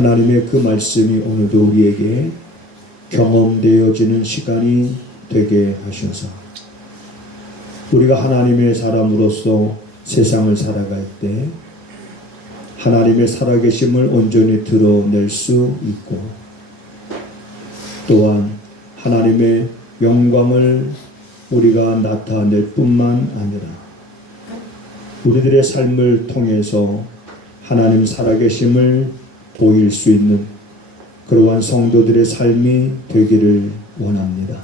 하나님의 그 말씀이 오늘도 우리에게 경험되어지는 시간이 되게 하셔서 우리가 하나님의 사람으로서 세상을 살아갈 때 하나님의 살아계심을 온전히 드러낼 수 있고 또한 하나님의 영광을 우리가 나타낼 뿐만 아니라 우리들의 삶을 통해서 하나님 살아계심을 보일 수 있는 그러한 성도들의 삶이 되기를 원합니다.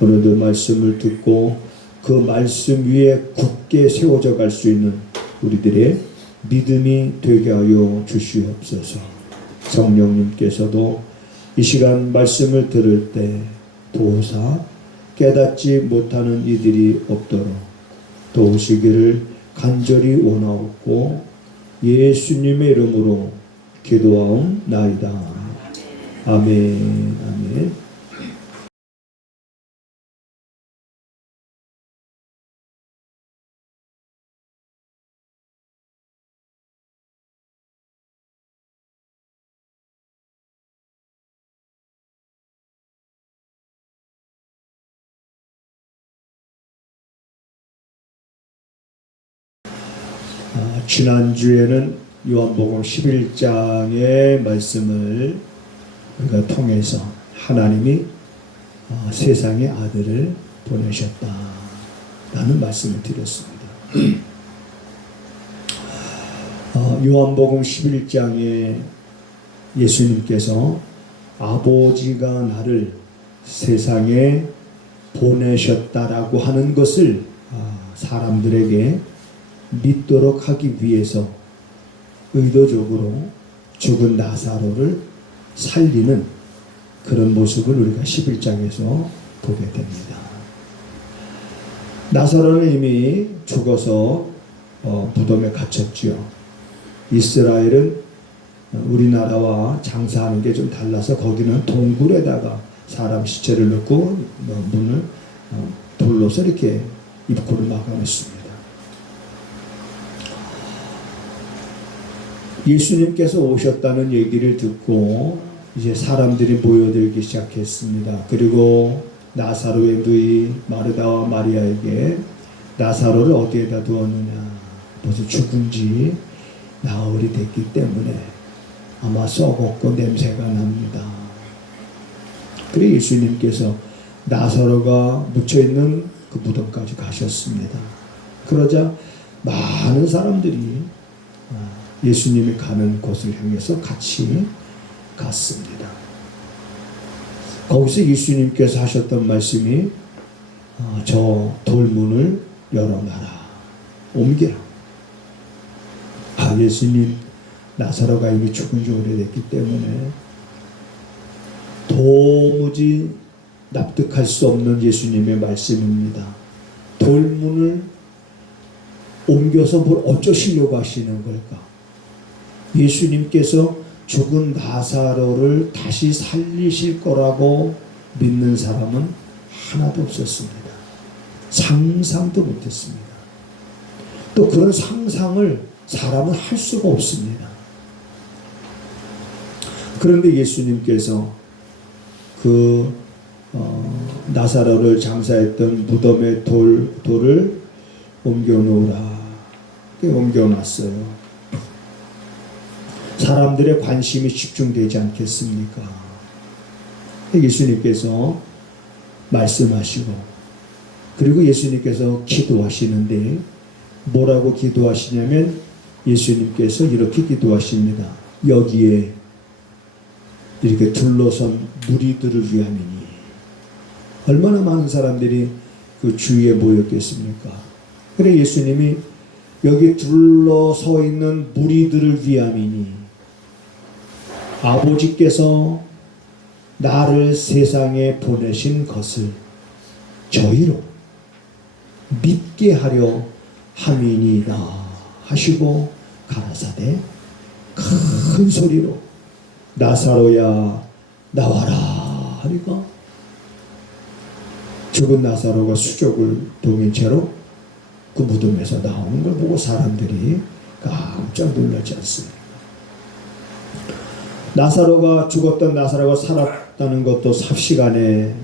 오늘도 말씀을 듣고 그 말씀 위에 굳게 세워져 갈 수 있는 우리들의 믿음이 되게 하여 주시옵소서. 성령님께서도 이 시간 말씀을 들을 때 도사 깨닫지 못하는 이들이 없도록 도우시기를 간절히 원하옵고 예수님의 이름으로 기도하옵나이다. 아멘. 아멘. 지난주에는 요한복음 11장의 말씀을 우리가 통해서 하나님이 세상의 아들을 보내셨다라는 말씀을 드렸습니다. 요한복음 11장에 예수님께서 아버지가 나를 세상에 보내셨다라고 하는 것을 사람들에게 믿도록 하기 위해서 의도적으로 죽은 나사로를 살리는 그런 모습을 우리가 11장에서 보게 됩니다. 나사로는 이미 죽어서 무덤에 갇혔지요. 이스라엘은 우리나라와 장사하는 게 좀 달라서 거기는 동굴에다가 사람 시체를 넣고 문을 돌로서 이렇게 입구를 막아놓습니다. 예수님께서 오셨다는 얘기를 듣고 이제 사람들이 모여들기 시작했습니다. 그리고 나사로의 누이 마르다와 마리아에게 나사로를 어디에다 두었느냐, 벌써 죽은 지 나흘이 됐기 때문에 아마 썩었고 냄새가 납니다. 그리고 예수님께서 나사로가 묻혀있는 그 무덤까지 가셨습니다. 그러자 많은 사람들이 예수님이 가는 곳을 향해서 같이 갔습니다. 거기서 예수님께서 하셨던 말씀이 저 돌문을 열어놔라, 옮겨라. 예수님 나사로가 이미 죽은 지 오래됐기 때문에 도무지 납득할 수 없는 예수님의 말씀입니다. 돌문을 옮겨서 뭘 어쩌시려고 하시는 걸까? 예수님께서 죽은 나사로를 다시 살리실 거라고 믿는 사람은 하나도 없었습니다. 상상도 못했습니다. 또 그런 상상을 사람은 할 수가 없습니다. 그런데 예수님께서 그 나사로를 장사했던 무덤의 돌을 옮겨놓으라. 옮겨놨어요. 사람들의 관심이 집중되지 않겠습니까? 예수님께서 말씀하시고 그리고 예수님께서 기도하시는데 뭐라고 기도하시냐면 예수님께서 이렇게 기도하십니다. 여기에 이렇게 둘러선 무리들을 위함이니. 얼마나 많은 사람들이 그 주위에 모였겠습니까? 그래 예수님이 여기 둘러서 있는 무리들을 위함이니 아버지께서 나를 세상에 보내신 것을 저희로 믿게 하려 함이니이다 하시고 가라사대 큰 소리로 나사로야 나와라 하니까 죽은 나사로가 수족을 동인 채로 그 무덤에서 나오는 걸 보고 사람들이 깜짝 놀라지 않습니다. 나사로가 죽었던 나사로가 살았다는 것도 삽시간에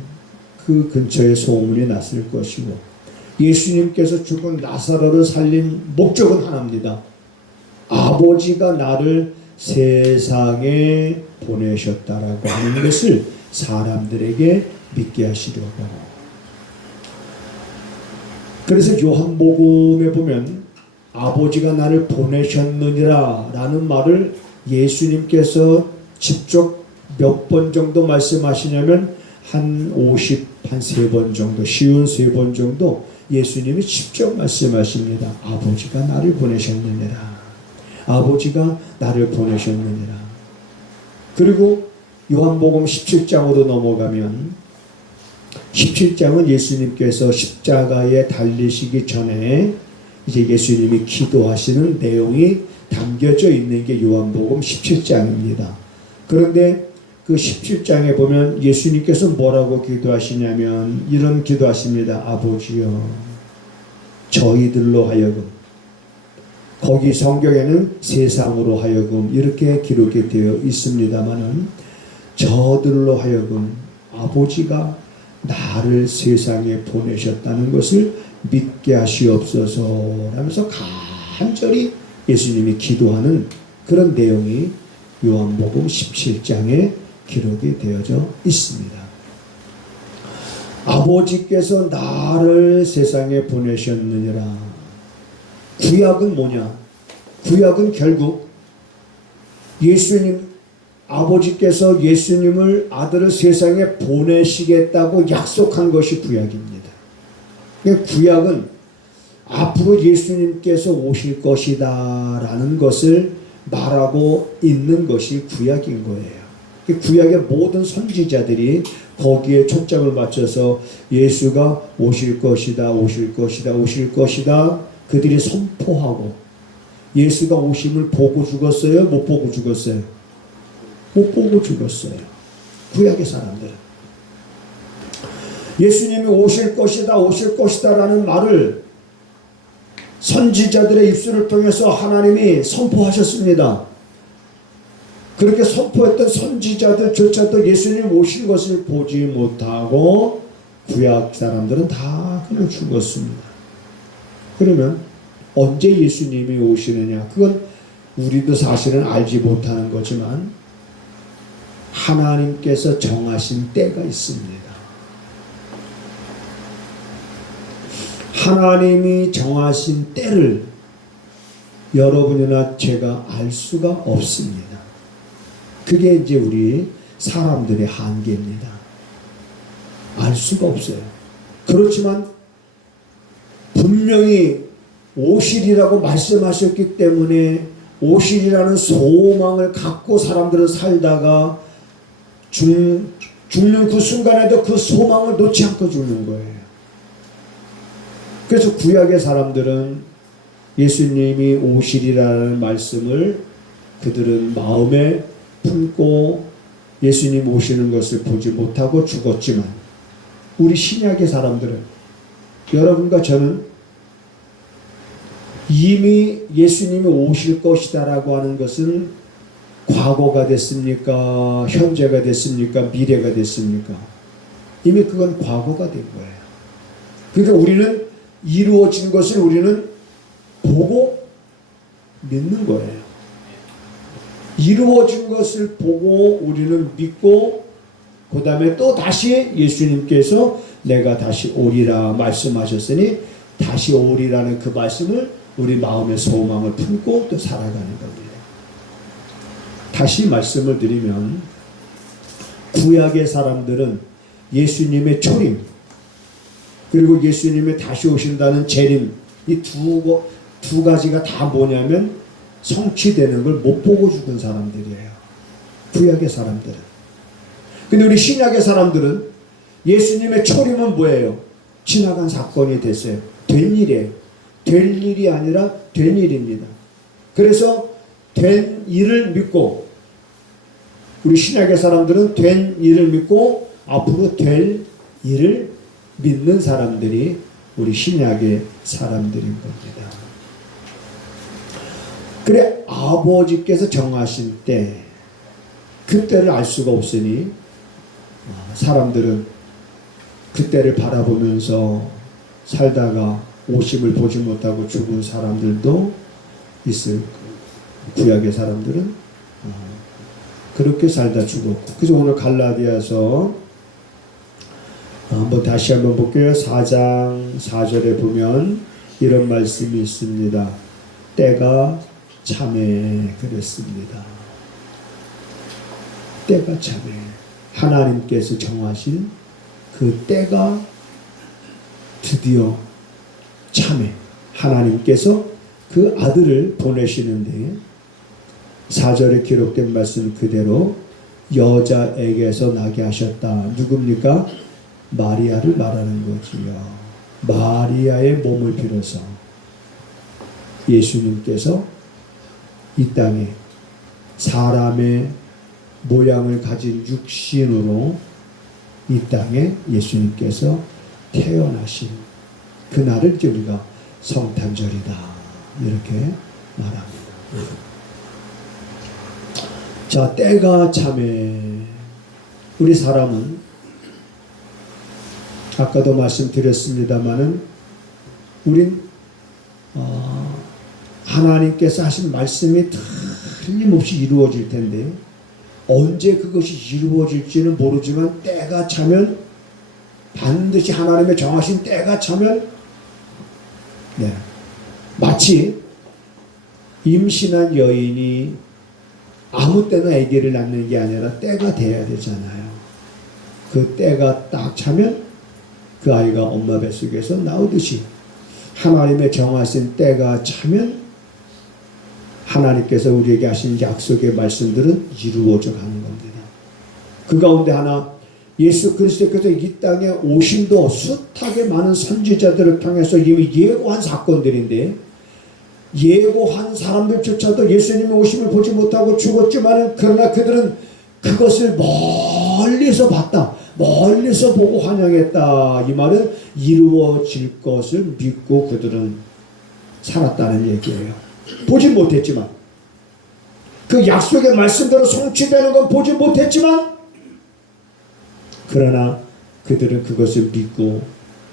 그 근처에 소문이 났을 것이고, 예수님께서 죽은 나사로를 살린 목적은 하나입니다. 아버지가 나를 세상에 보내셨다라고 하는 것을 사람들에게 믿게 하시려고. 그래서 요한복음에 보면 아버지가 나를 보내셨느니라 라는 말을 예수님께서 직접 몇 번 정도 말씀하시냐면 한 3번 정도, 쉬운 3번 정도 예수님이 직접 말씀하십니다. 아버지가 나를 보내셨느니라. 아버지가 나를 보내셨느니라. 그리고 요한복음 17장으로 넘어가면 17장은 예수님께서 십자가에 달리시기 전에 이제 예수님이 기도하시는 내용이 담겨져 있는 게 요한복음 17장입니다. 그런데 그 17장에 보면 예수님께서 뭐라고 기도하시냐면 이런 기도하십니다. 아버지여, 저희들로 하여금, 거기 성경에는 세상으로 하여금 이렇게 기록이 되어 있습니다마는 저들로 하여금 아버지가 나를 세상에 보내셨다는 것을 믿게 하시옵소서 하면서 간절히 예수님이 기도하는 그런 내용이 요한복음 17장에 기록이 되어져 있습니다. 아버지께서 나를 세상에 보내셨느니라. 구약은 뭐냐? 구약은 결국 예수님, 아버지께서 예수님을 아들을 세상에 보내시겠다고 약속한 것이 구약입니다. 구약은 앞으로 예수님께서 오실 것이다 라는 것을 말하고 있는 것이 구약인 거예요. 구약의 모든 선지자들이 거기에 초점을 맞춰서 예수가 오실 것이다, 오실 것이다, 오실 것이다 그들이 선포하고, 예수가 오심을 보고 죽었어요? 못 보고 죽었어요? 못 보고 죽었어요. 구약의 사람들은 예수님이 오실 것이다, 오실 것이다 라는 말을 선지자들의 입술을 통해서 하나님이 선포하셨습니다. 그렇게 선포했던 선지자들조차도 예수님 오신 것을 보지 못하고 구약 사람들은 다 그냥 죽었습니다. 그러면 언제 예수님이 오시느냐? 그건 우리도 사실은 알지 못하는 거지만 하나님께서 정하신 때가 있습니다. 하나님이 정하신 때를 여러분이나 제가 알 수가 없습니다. 그게 이제 우리 사람들의 한계입니다. 알 수가 없어요. 그렇지만 분명히 오시리라고 말씀하셨기 때문에 오시리라는 소망을 갖고 사람들은 살다가 죽는 그 순간에도 그 소망을 놓지 않고 죽는 거예요. 그래서 구약의 사람들은 예수님이 오시리라는 말씀을 그들은 마음에 품고 예수님 오시는 것을 보지 못하고 죽었지만, 우리 신약의 사람들은, 여러분과 저는 이미 예수님이 오실 것이다 라고 하는 것은 과거가 됐습니까? 현재가 됐습니까? 미래가 됐습니까? 이미 그건 과거가 된 거예요. 그러니까 우리는 이루어진 것을 우리는 보고 믿는 거예요. 이루어진 것을 보고 우리는 믿고, 그 다음에 또 다시 예수님께서 내가 다시 오리라 말씀하셨으니 다시 오리라는 그 말씀을 우리 마음의 소망을 품고 또 살아가는 겁니다. 다시 말씀을 드리면, 구약의 사람들은 예수님의 초림 그리고 예수님이 다시 오신다는 재림, 이 두 가지가 다 뭐냐면 성취되는 걸 못 보고 죽은 사람들이에요. 구약의 사람들은. 근데 우리 신약의 사람들은 예수님의 초림은 뭐예요? 지나간 사건이 됐어요. 된 일이에요. 될 일이 아니라 된 일입니다. 그래서 된 일을 믿고, 우리 신약의 사람들은 된 일을 믿고 앞으로 될 일을 믿는 사람들이 우리 신약의 사람들인 겁니다. 그래, 아버지께서 정하신 때, 그때를 알 수가 없으니 사람들은 그때를 바라보면서 살다가 오심을 보지 못하고 죽은 사람들도 있을 거예요. 구약의 사람들은 그렇게 살다 죽었고. 그래서 오늘 갈라디아서 한번 다시 한번 볼게요. 4장 4절에 보면 이런 말씀이 있습니다. 때가 참에 그랬습니다. 때가 참에 하나님께서 정하신 그 때가 드디어 참에 하나님께서 그 아들을 보내시는데 4절에 기록된 말씀 그대로 여자에게서 나게 하셨다. 누굽니까? 마리아를 말하는 거지요. 마리아의 몸을 빌어서 예수님께서 이 땅에 사람의 모양을 가진 육신으로 이 땅에 예수님께서 태어나신 그날을 우리가 성탄절이다 이렇게 말합니다. 자, 때가 참에 우리 사람은 아까도 말씀드렸습니다마는 우린 하나님께서 하신 말씀이 틀림없이 이루어질 텐데 언제 그것이 이루어질지는 모르지만 때가 차면 반드시 하나님의 정하신 때가 차면 마치 임신한 여인이 아무 때나 아기를 낳는 게 아니라 때가 돼야 되잖아요. 그 때가 딱 차면 그 아이가 엄마 뱃속에서 나오듯이 하나님의 정하신 때가 차면 하나님께서 우리에게 하신 약속의 말씀들은 이루어져 가는 겁니다. 그 가운데 하나 예수 그리스도께서 이 땅에 오심도 숱하게 많은 선지자들을 통해서 이미 예고한 사건들인데 예고한 사람들조차도 예수님의 오심을 보지 못하고 죽었지만 그러나 그들은 그것을 멀리서 봤다. 멀리서 보고 환영했다. 이 말은 이루어질 것을 믿고 그들은 살았다는 얘기예요. 보지 못했지만 그 약속의 말씀대로 성취되는 건 보지 못했지만 그러나 그들은 그것을 믿고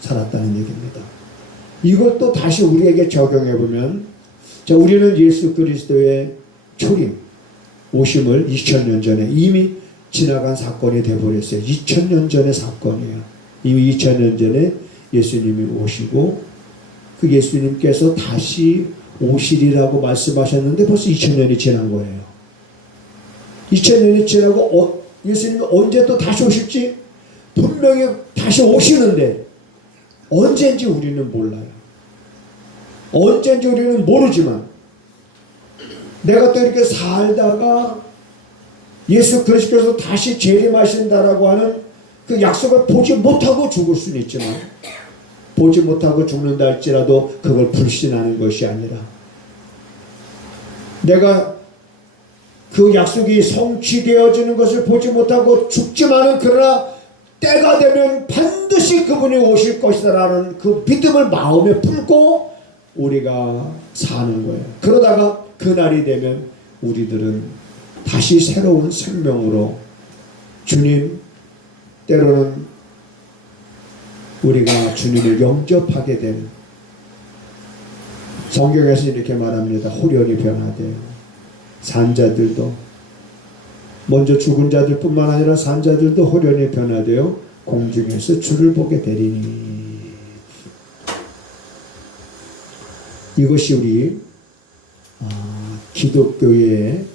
살았다는 얘기입니다. 이것도 다시 우리에게 적용해 보면 자, 우리는 예수 그리스도의 초림, 오심을 2000년 전에 이미 지나간 사건이 되어버렸어요. 2000년 전의 사건이에요. 이미 2000년 전에 예수님이 오시고 그 예수님께서 다시 오시리라고 말씀하셨는데 벌써 2000년이 지난 거예요. 2000년이 지나고 예수님이 언제 또 다시 오실지 분명히 다시 오시는데 언제인지 우리는 몰라요. 언제인지 우리는 모르지만 내가 또 이렇게 살다가 예수 그리스도께서 다시 재림하신다라고 하는 그 약속을 보지 못하고 죽을 수는 있지만 보지 못하고 죽는다 할지라도 그걸 불신하는 것이 아니라 내가 그 약속이 성취되어지는 것을 보지 못하고 죽지만은 그러나 때가 되면 반드시 그분이 오실 것이다라는 그 믿음을 마음에 품고 우리가 사는 거예요. 그러다가 그날이 되면 우리들은 다시 새로운 생명으로 주님, 때로는 우리가 주님을 영접하게 되는, 성경에서 이렇게 말합니다. 호련히 변화돼요. 산자들도, 먼저 죽은 자들 뿐만 아니라 산자들도 호련히 변화되어 공중에서 주를 보게 되리니. 이것이 우리 기독교의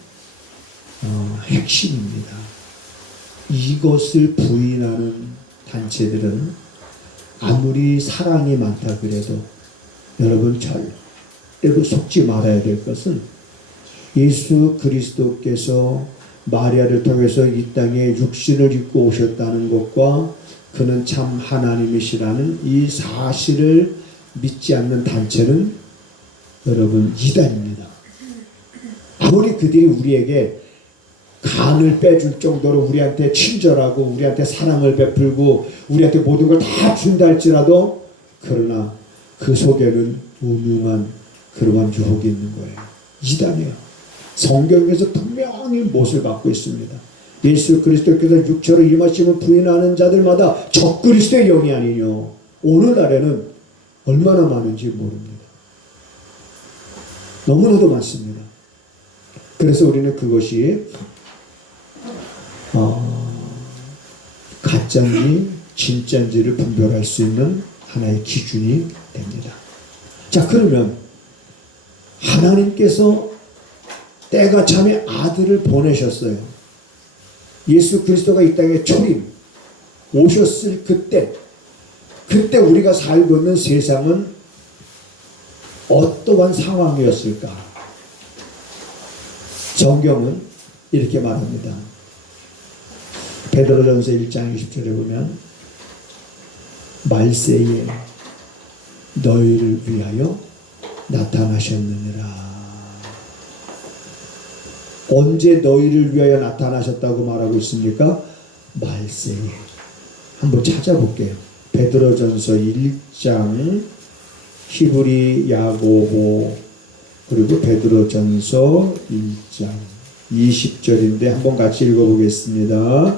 핵심입니다. 이것을 부인하는 단체들은 아무리 사랑이 많다 그래도 여러분 절대로 속지 말아야 될 것은 예수 그리스도께서 마리아를 통해서 이 땅에 육신을 입고 오셨다는 것과 그는 참 하나님이시라는 이 사실을 믿지 않는 단체는 여러분 이단입니다. 아무리 그들이 우리에게 간을 빼줄 정도로 우리한테 친절하고 우리한테 사랑을 베풀고 우리한테 모든 걸 다 준다 할지라도 그러나 그 속에는 음흉한 그러한 유혹이 있는 거예요. 이단이에요. 성경에서 분명히 못을 받고 있습니다. 예수 그리스도께서 육체로 임하심을 부인하는 자들마다 적그리스도의 영이 아니뇨. 오늘날에는 얼마나 많은지 모릅니다. 너무나도 많습니다. 그래서 우리는 그것이 가짜인지 진짜인지를 분별할 수 있는 하나의 기준이 됩니다. 자, 그러면 하나님께서 때가 참에 아들을 보내셨어요. 예수 그리스도가 이 땅에 초림 오셨을 그때 우리가 살고 있는 세상은 어떠한 상황이었을까? 성경은 이렇게 말합니다. 베드로전서 1장 20절에 보면 말세에 너희를 위하여 나타나셨느니라. 언제 너희를 위하여 나타나셨다고 말하고 있습니까? 말세에. 한번 찾아볼게요. 베드로전서 1장, 히브리, 야고보, 그리고 베드로전서 1장 20절인데 한번 같이 읽어보겠습니다.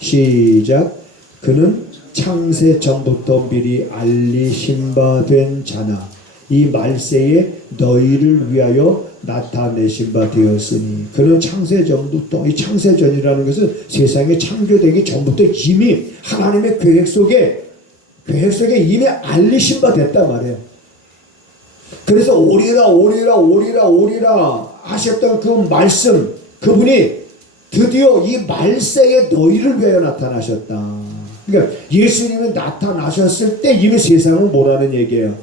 시작. 그는 창세 전부터 미리 알리신 바 된 자나 이 말세에 너희를 위하여 나타내신 바 되었으니. 그는 창세 전부터, 이 창세전이라는 것은 세상이 창조되기 전부터 이미 하나님의 계획 속에 이미 알리신 바 됐단 말이에요. 그래서 오리라 하셨던 그 말씀, 그분이 드디어 이 말세에 너희를 위하여 나타나셨다. 그러니까 예수님이 나타나셨을 때 이미 세상은 뭐라는 얘기예요?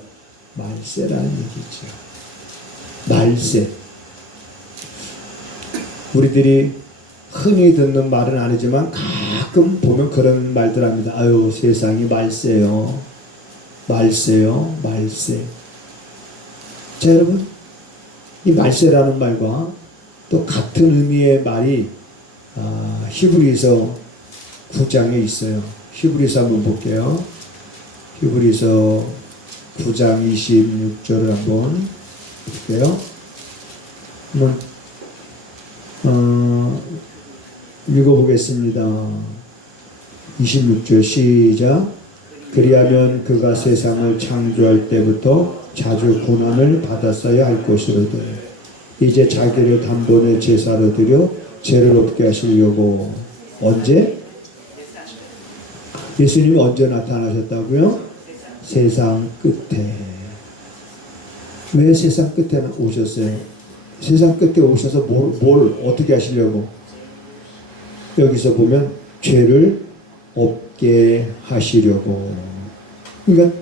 말세라는 얘기죠. 말세. 우리들이 흔히 듣는 말은 아니지만 가끔 보면 그런 말들 합니다. 아유, 세상이 말세요. 말세요. 말세. 자, 여러분, 이 말세라는 말과 또 같은 의미의 말이 히브리서 9장에 있어요. 히브리서 한번 볼게요. 히브리서 9장 26절을 한번 볼게요. 한번 읽어보겠습니다. 26절 시작. 그리하면 그가 세상을 창조할 때부터 자주 고난을 받았어야 할 것이로되 이제 자기를 단번에 제사로 드려 죄를 없게 하시려고. 언제? 예수님이 언제 나타나셨다고요? 세상 끝에. 왜 세상 끝에 오셨어요? 세상 끝에 오셔서 뭘 어떻게 하시려고? 여기서 보면 죄를 없게 하시려고. 그러니까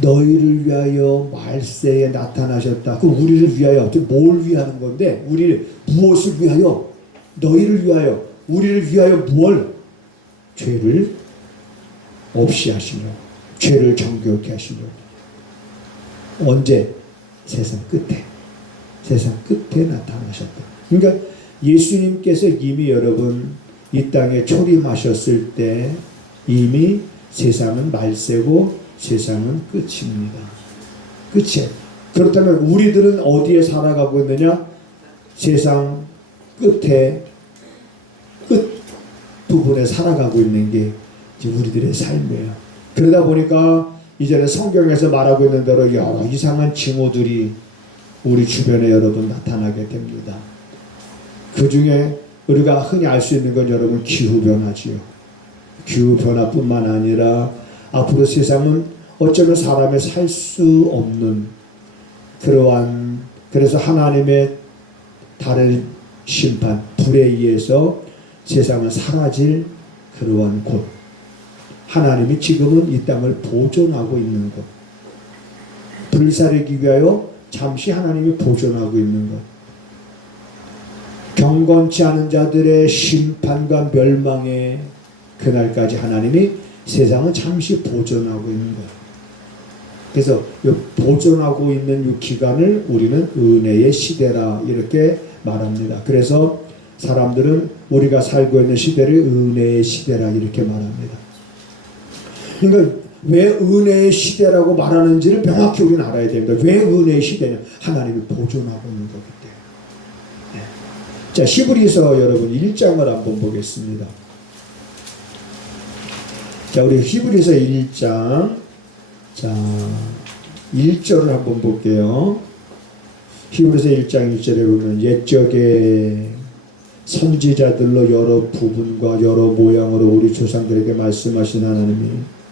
너희를 위하여 말세에 나타나셨다. 그 우리를 위하여 뭘 위하는 건데? 우리를 무엇을 위하여? 너희를 위하여. 우리를 위하여 뭘? 죄를 없이 하시려고. 죄를 정결케 하시려고. 언제? 세상 끝에. 세상 끝에 나타나셨다. 그러니까 예수님께서 이미 여러분 이 땅에 초림하셨을 때 이미 세상은 말세고 세상은 끝입니다. 끝이에요. 그렇다면 우리들은 어디에 살아가고 있느냐? 세상 끝에 끝 부분에 살아가고 있는 게 이제 우리들의 삶이에요. 그러다 보니까 이제는 성경에서 말하고 있는 대로 여러 이상한 징후들이 우리 주변에 여러분 나타나게 됩니다. 그 중에 우리가 흔히 알 수 있는 건 여러분 기후변화지요. 기후변화뿐만 아니라 앞으로 세상은 어쩌면 사람의 살 수 없는 그러한, 그래서 하나님의 다른 심판, 불에 의해서 세상은 사라질 그러한 곳. 하나님이 지금은 이 땅을 보존하고 있는 곳. 불사르기 위하여 잠시 하나님이 보존하고 있는 것. 경건치 않은 자들의 심판과 멸망의 그날까지 하나님이 세상은 잠시 보존하고 있는 것. 그래서 이 보존하고 있는 이 기간을 우리는 은혜의 시대라 이렇게 말합니다. 그래서 사람들은 우리가 살고 있는 시대를 은혜의 시대라 이렇게 말합니다. 그러니까 왜 은혜의 시대라고 말하는지를 명확히 우리는 알아야 됩니다. 왜 은혜의 시대냐? 하나님이 보존하고 있는 거기 때문에. 자, 히브리서 여러분 1장을 한번 보겠습니다. 자, 우리 히브리서 1장, 자, 1절을 한번 볼게요. 히브리서 1장 1절에 보면 옛적에 선지자들로 여러 부분과 여러 모양으로 우리 조상들에게 말씀하신 하나님이,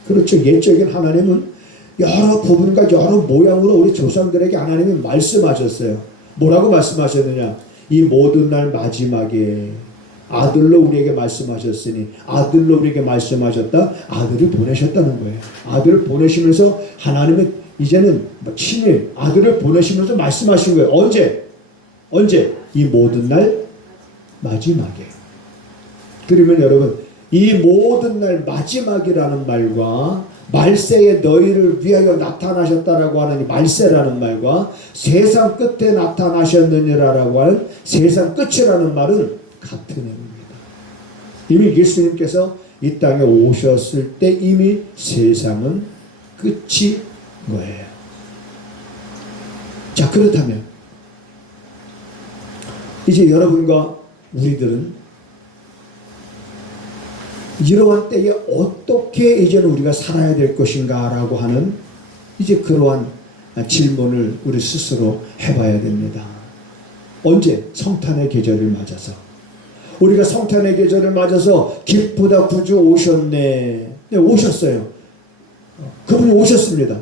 그렇죠. 옛적인 하나님은 여러 부분과 여러 모양으로 우리 조상들에게 하나님이 말씀하셨어요. 뭐라고 말씀하셨느냐? 이 모든 날 마지막에 아들로 우리에게 말씀하셨으니, 아들로 우리에게 말씀하셨다. 아들을 보내셨다는 거예요. 아들을 보내시면서 하나님은 이제는 친히 아들을 보내시면서 말씀하신 거예요. 언제? 이 모든 날 마지막에. 그러면 여러분, 이 모든 날 마지막이라는 말과 말세에 너희를 위하여 나타나셨다라고 하는 이 말세라는 말과 세상 끝에 나타나셨느니라라고 하는 세상 끝이라는 말은 같은 의미입니다. 이미 예수님께서 이 땅에 오셨을 때 이미 세상은 끝이 거예요. 자, 그렇다면 이제 여러분과 우리들은 이러한 때에 어떻게 이제는 우리가 살아야 될 것인가 라고 하는 이제 그러한 질문을 우리 스스로 해봐야 됩니다. 언제? 성탄의 계절을 맞아서. 우리가 성탄의 계절을 맞아서 기쁘다 구주 오셨네. 네, 오셨어요. 그분이 오셨습니다.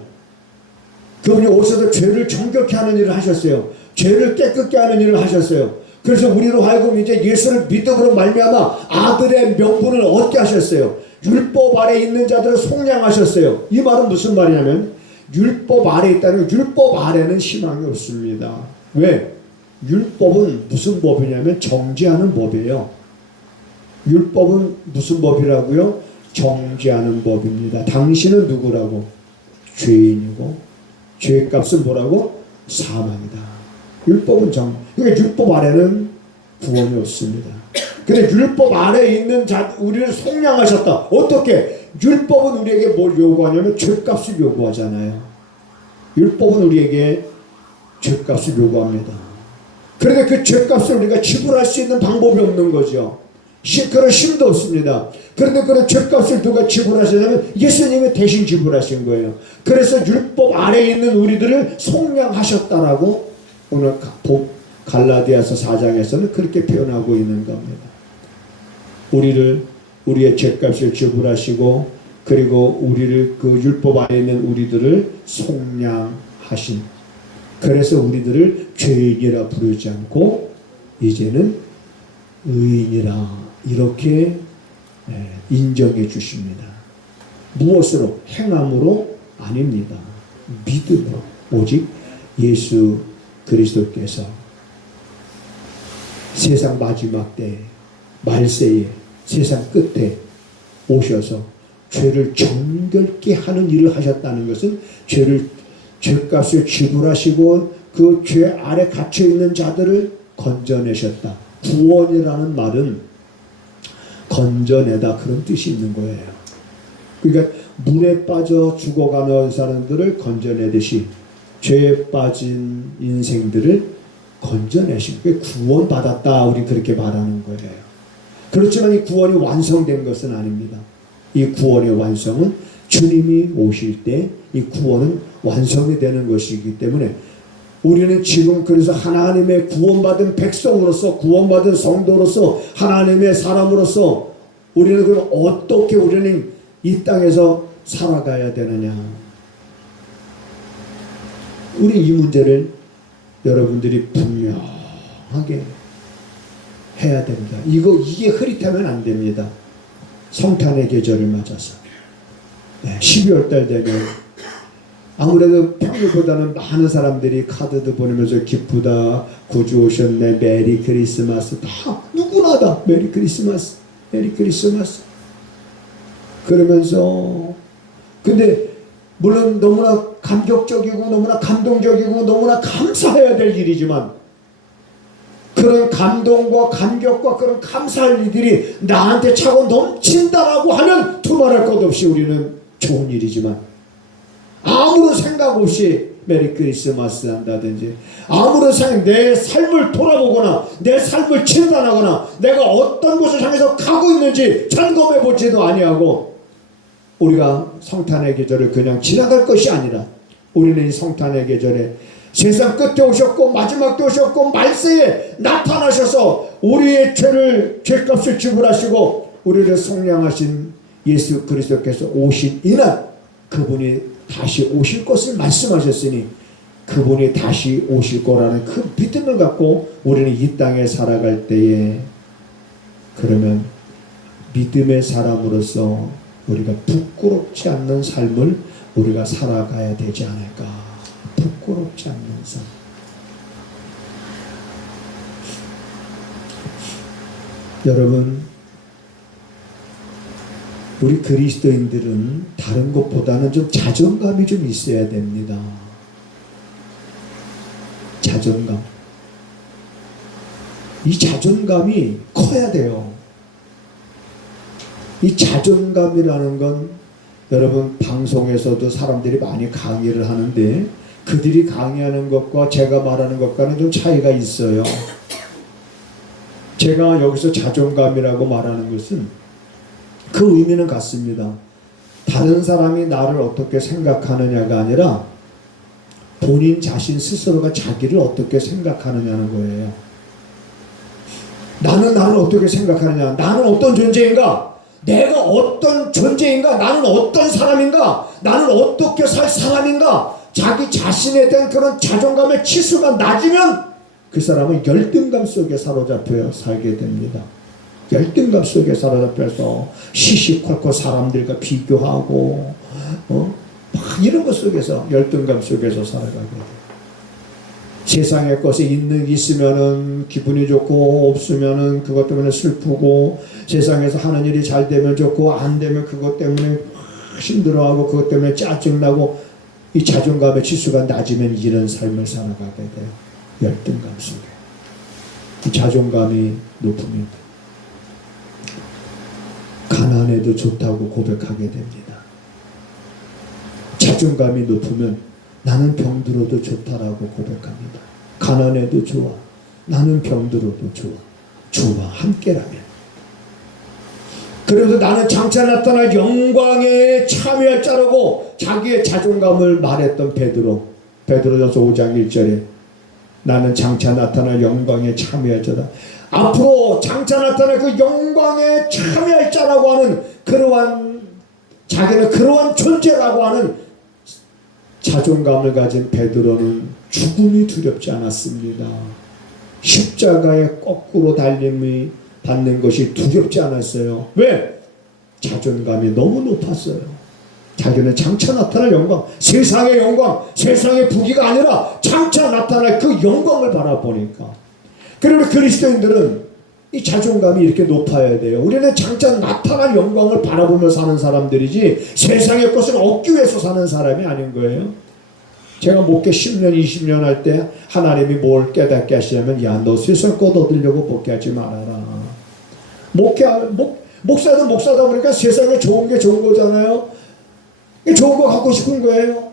그분이 오셔서 죄를 정결케 하는 일을 하셨어요. 죄를 깨끗게 하는 일을 하셨어요. 그래서 우리로 하여금 이제 예수를 믿음으로 말미암아 아들의 명분을 얻게 하셨어요. 율법 아래 있는 자들을 속량하셨어요. 이 말은 무슨 말이냐면 율법 아래 있다는, 율법 아래는 희망이 없습니다. 왜? 율법은 무슨 법이냐면 정죄하는 법이에요. 율법은 무슨 법이라고요? 정죄하는 법입니다. 당신은 누구라고? 죄인이고 죄값은 뭐라고? 사망이다. 율법은 그러니까 율법 아래는 구원이 없습니다. 근데 율법 아래에 있는 우리를 속량하셨다. 어떻게? 율법은 우리에게 뭘 요구하냐면 죄값을 요구하잖아요. 율법은 우리에게 죄값을 요구합니다. 그런데 그 죄값을 우리가 지불할 수 있는 방법이 없는 거죠. 그런 힘도 없습니다. 그런데 그런 죄값을 누가 지불하시냐면 예수님이 대신 지불하신 거예요. 그래서 율법 아래에 있는 우리들을 속량하셨다라고 오늘 갈라디아서 4장에서는 그렇게 표현하고 있는 겁니다. 우리의 죄값을 지불하시고, 그리고 우리를 그 율법 안에 있는 우리들을 속량하신, 그래서 우리들을 죄인이라 부르지 않고 이제는 의인이라 이렇게 인정해 주십니다. 무엇으로? 행함으로 아닙니다. 믿음으로. 오직 예수 그리스도께서 세상 마지막 때, 말세에, 세상 끝에 오셔서 죄를 정결케 하는 일을 하셨다는 것은 죄값을 지불하시고 그 죄 아래 갇혀있는 자들을 건져내셨다. 구원이라는 말은 건져내다, 그런 뜻이 있는 거예요. 그러니까 물에 빠져 죽어가는 사람들을 건져내듯이 죄에 빠진 인생들을 건져내시고 구원받았다, 우리 그렇게 말하는 거예요. 그렇지만 이 구원이 완성된 것은 아닙니다. 이 구원의 완성은 주님이 오실 때 이 구원은 완성이 되는 것이기 때문에 우리는 지금 그래서 하나님의 구원받은 백성으로서, 구원받은 성도로서, 하나님의 사람으로서 우리는 그럼 어떻게 우리는 이 땅에서 살아가야 되느냐. 우리 이 문제를 여러분들이 분명하게 해야 됩니다. 이게 흐릿하면 안 됩니다. 성탄의 계절을 맞아서 12월 달 되면 아무래도 평일보다는 많은 사람들이 카드도 보내면서 기쁘다, 구주 오셨네, 메리 크리스마스, 다 누구나 다 메리 크리스마스, 메리 크리스마스 그러면서, 근데 물론 너무나 감격적이고 너무나 감동적이고 너무나 감사해야 될 일이지만, 그런 감동과 감격과 그런 감사할 일들이 나한테 차고 넘친다라고 하면 두말할 것 없이 우리는 좋은 일이지만, 아무런 생각 없이 메리 크리스마스 한다든지, 아무런 상황, 내 삶을 돌아보거나 내 삶을 진단하거나 내가 어떤 곳을 향해서 가고 있는지 점검해 보지도 아니하고, 우리가 성탄의 계절을 그냥 지나갈 것이 아니라 우리는 이 성탄의 계절에 세상 끝에 오셨고 마지막 때 오셨고 말세에 나타나셔서 우리의 죄값을 지불하시고 우리를 속량하신 예수 그리스도께서 오신 이날, 그분이 다시 오실 것을 말씀하셨으니 그분이 다시 오실 거라는 그 믿음을 갖고 우리는 이 땅에 살아갈 때에, 그러면 믿음의 사람으로서 우리가 부끄럽지 않는 삶을 우리가 살아가야 되지 않을까. 부끄럽지 않는 삶. 여러분, 우리 그리스도인들은 다른 것보다는 좀 자존감이 좀 있어야 됩니다. 자존감. 이 자존감이 커야 돼요. 이 자존감이라는 건, 여러분, 방송에서도 사람들이 많이 강의를 하는데 그들이 강의하는 것과 제가 말하는 것과는 좀 차이가 있어요. 제가 여기서 자존감이라고 말하는 것은 그 의미는 같습니다. 다른 사람이 나를 어떻게 생각하느냐가 아니라 본인 자신 스스로가 자기를 어떻게 생각하느냐는 거예요. 나는 나를 어떻게 생각하느냐, 나는 어떤 존재인가, 내가 어떤 존재인가, 나는 어떤 사람인가, 나는 어떻게 살 사람인가, 자기 자신에 대한 그런 자존감의 치수가 낮으면 그 사람은 열등감 속에 사로잡혀 살게 됩니다. 열등감 속에 사로잡혀서 시시콜콜 사람들과 비교하고 막 이런 것 속에서, 열등감 속에서 살아가게 돼요. 세상의 것에 있으면은 기분이 좋고 없으면은 그것 때문에 슬프고, 세상에서 하는 일이 잘 되면 좋고 안 되면 그것 때문에 힘들어하고 그것 때문에 짜증나고, 이 자존감의 지수가 낮으면 이런 삶을 살아가게 돼요. 열등감 속에. 이 자존감이 높으면 가난해도 좋다고 고백하게 됩니다. 자존감이 높으면 나는 병들어도 좋다라고 고백합니다. 가난해도 좋아, 나는 병들어도 좋아, 주와 함께라면. 그래서 나는 장차 나타날 영광에 참여할 자라고 자기의 자존감을 말했던 베드로전서 5장 1절에 나는 장차 나타날 영광에 참여할 자다. 앞으로 장차 나타날 그 영광에 참여할 자라고 하는 그러한, 자기는 그러한 존재라고 하는 자존감을 가진 베드로는 죽음이 두렵지 않았습니다. 십자가에 거꾸로 달림이 받는 것이 두렵지 않았어요. 왜? 자존감이 너무 높았어요. 자기는 장차 나타날 영광, 세상의 영광, 세상의 부귀가 아니라 장차 나타날 그 영광을 바라보니까. 그리고 그리스도인들은 이 자존감이 이렇게 높아야 돼요. 우리는 장차 나타날 영광을 바라보며 사는 사람들이지 세상의 것을 얻기 위해서 사는 사람이 아닌 거예요. 제가 목회 10년, 20년 할 때 하나님이 뭘 깨닫게 하시냐면, 야, 너 세상 것 얻으려고 목회하지 말아라. 목사도 목사다 보니까 세상에 좋은 게 좋은 거잖아요. 좋은 거 갖고 싶은 거예요.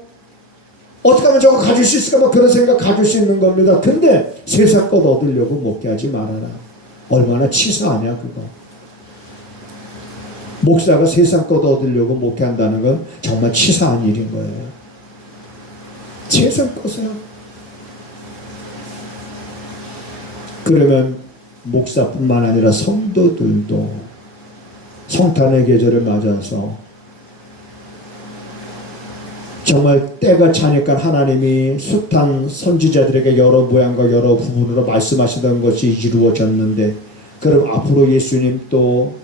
어떻게 하면 저거 가질 수 있을까? 막 그런 생각 가질 수 있는 겁니다. 근데 세상 것 얻으려고 목회하지 말아라. 얼마나 치사하냐 그거. 목사가 세상 것 얻으려고 목회한다는 건 정말 치사한 일인 거예요. 세상 것이요. 그러면 목사뿐만 아니라 성도들도 성탄의 계절을 맞아서 정말 때가 차니까 하나님이 숱한 선지자들에게 여러 모양과 여러 부분으로 말씀하시던 것이 이루어졌는데, 그럼 앞으로 예수님 또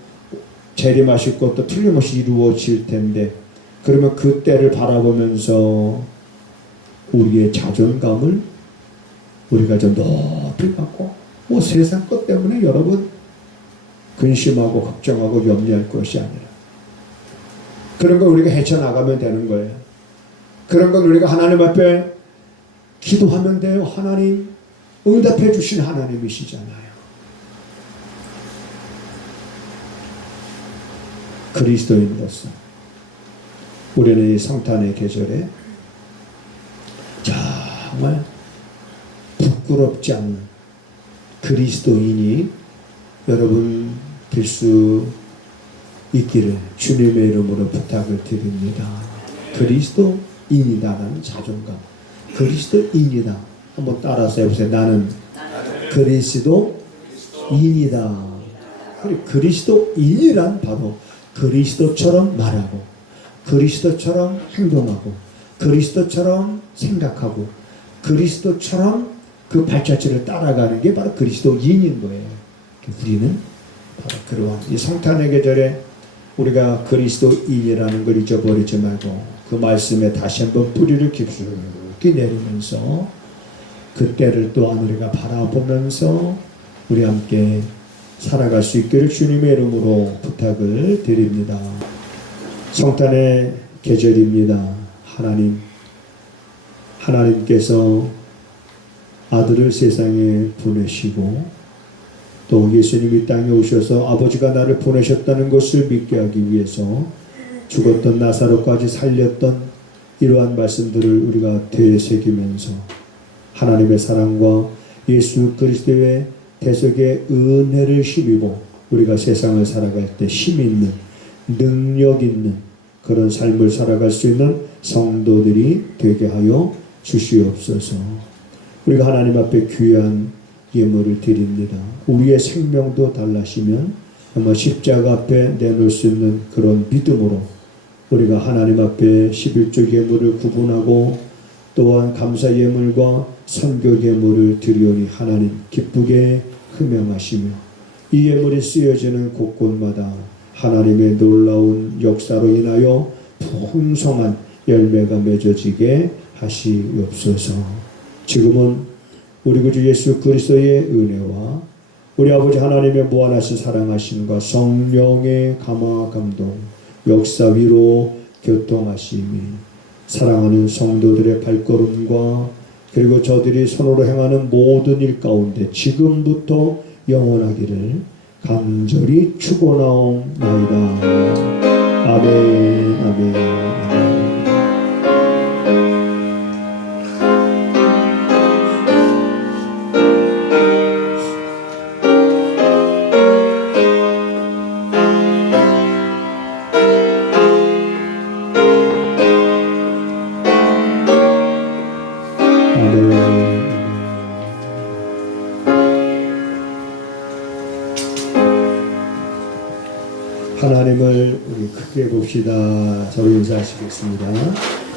재림하실 것도 틀림없이 이루어질 텐데, 그러면 그 때를 바라보면서 우리의 자존감을 우리가 좀 높이 갖고, 뭐 세상 것 때문에 여러분 근심하고 걱정하고 염려할 것이 아니라 그런 걸 우리가 헤쳐나가면 되는 거예요. 그런 건 우리가 하나님 앞에 기도하면 돼요. 하나님 응답해 주신 하나님이시잖아요. 그리스도인으로서 우리는 이 성탄의 계절에 자 정말 부끄럽지 않는 그리스도인이 여러분 될 수 있기를 주님의 이름으로 부탁을 드립니다. 그리스도인이다라는 자존감. 그리스도인이다. 한번 따라서 해보세요. 나는 그리스도인이다. 그리스도인이란 바로 그리스도처럼 말하고 그리스도처럼 행동하고 그리스도처럼 생각하고 그리스도처럼 그 발자취를 따라가는 게 바로 그리스도인인 거예요. 우리는 바로 그러한 이 성탄의 계절에 우리가 그리스도인이라는 걸 잊어버리지 말고 그 말씀에 다시 한번 뿌리를 깊숙이 내리면서 그때를 또한 우리가 바라보면서 우리 함께 살아갈 수 있기를 주님의 이름으로 부탁을 드립니다. 성탄의 계절입니다. 하나님께서 아들을 세상에 보내시고 또 예수님이 땅에 오셔서 아버지가 나를 보내셨다는 것을 믿게 하기 위해서 죽었던 나사로까지 살렸던 이러한 말씀들을 우리가 되새기면서 하나님의 사랑과 예수 그리스도의 대속의 은혜를 힘입어 우리가 세상을 살아갈 때 힘 있는 능력 있는 그런 삶을 살아갈 수 있는 성도들이 되게 하여 주시옵소서. 우리가 하나님 앞에 귀한 예물을 드립니다. 우리의 생명도 달라시면 아마 십자가 앞에 내놓을 수 있는 그런 믿음으로 우리가 하나님 앞에 11조 예물을 구분하고 또한 감사 예물과 선교 예물을 드리오니 하나님 기쁘게 흠명하시며 이 예물이 쓰여지는 곳곳마다 하나님의 놀라운 역사로 인하여 풍성한 열매가 맺어지게 하시옵소서. 지금은 우리 구주 예수 그리스도의 은혜와 우리 아버지 하나님의 무한하신 사랑하심과 성령의 감화 감동 역사 위로 교통하심이 사랑하는 성도들의 발걸음과 그리고 저들이 손으로 행하는 모든 일 가운데 지금부터 영원하기를 간절히 축원하옵나이다. 아멘. 아멘. 아멘. 하나님을 우리 크게 봅시다. 서로 인사하시겠습니다.